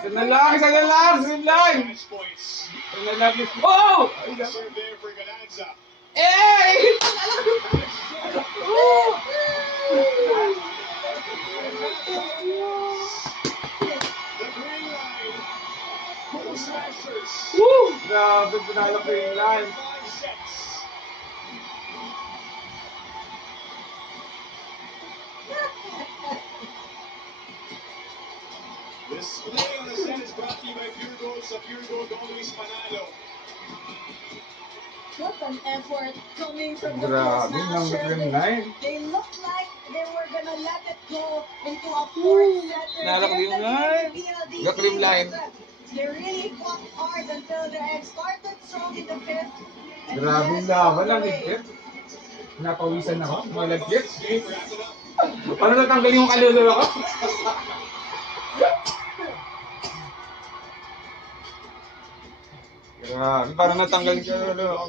Isa na lang, green line. Isa na lang, oh! Eh! Woo! Grabe, panalo ko yung line. This play on the set is brought to you by Pure Gold. Sa Pure Gold, always panalo. What an effort coming from the Grabe, Phil number Smasher. 9. They looked like they were gonna let it go into a fourth setter. Nalak They're yung the line. PLDT, Look yung line. but they really fought hard until the end. Started strong in the fifth. and Grabe yes, laban all the ang way. ligpit. Napawisan ako, malagpit. Paano natanggal yung kaluluwa ko? Grabe, parang natanggal yung kaluluwa ko.